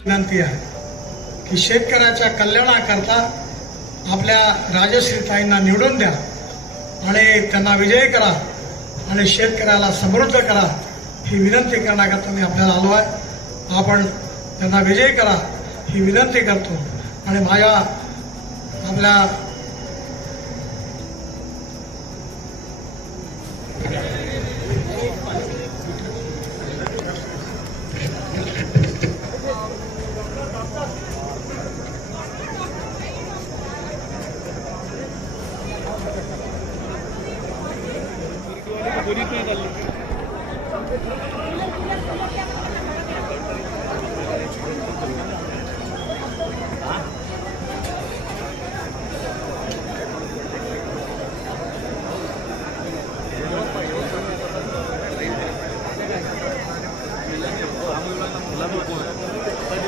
विनंती आहे की शेतकऱ्याच्या कल्याणाकरता आपल्या राजश्रीताईंना निवडून द्या आणि त्यांना विजयी करा आणि शेतकऱ्याला समृद्ध करा ही विनंती करण्याकरता मी आपल्याला आलो आहे। आपण त्यांना विजयी करा ही विनंती करतो आणि माझ्या आपल्या बोरीत नाही चालली